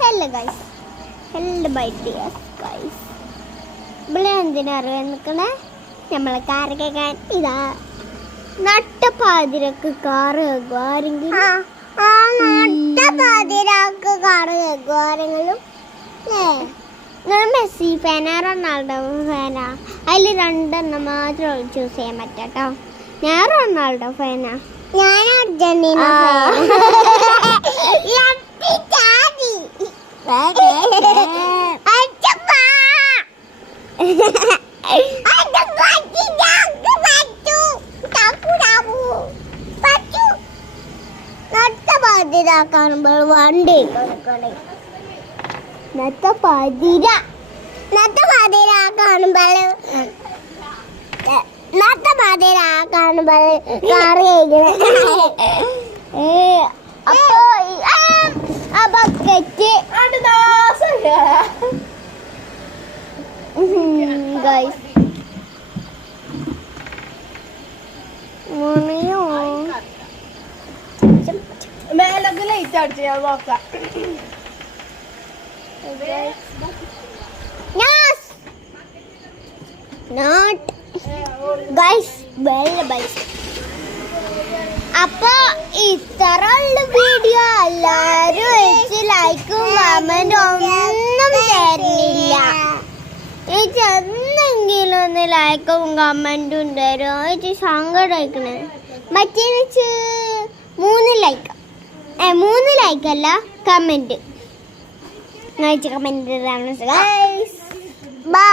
Hello guys, hello my dear guys. ഇവിടെ എന്തിനാ അറിയാൻ നിൽക്കണേ? നമ്മളെ കാറ് കേൾക്കാൻ. ഇതാ നട്ടപ്പാതിരക്ക് കാറ് കേൾക്കും ആരെങ്കിലും? നട്ടപ്പാതിരക്ക് കാറ് കേൾക്കും ആരെങ്കിലും? നിങ്ങൾ മെസ്സി ഫാനാ റൊണാൾഡോ ഫാനാ? അതിൽ രണ്ടെണ്ണം മാത്രം ചൂസ് ചെയ്യാൻ പറ്റാട്ടോ. ഞാൻ റൊണാൾഡോ ഫാനാ. ഞാൻ അർജന്റീന കാണുമ്പോൾ വണ്ടി കാണുമ്പോൾ കാറ് അപ്പൊ ആ ബക്കറ്റ് ഗൈസ് മേലൊക്കെ ലൈറ്റ് അടിച്ച് ഞാൻ നോക്കാം. അപ്പൊ ഇത്രയുള്ള വീഡിയോ എല്ലാരും വെച്ച് ലൈക്കും കമന്റും ഒന്നും തരുന്നില്ല. എന്തെങ്കിലും ഒന്ന് ലൈക്കും കമന്റും തരുമോ? എനിക്ക് സങ്കടമായിക്കണേ. മറ്റേ 3 ലൈക്ക് 3 ലൈക്കല്ല കമന്റ് കമന്റ് ബൈ.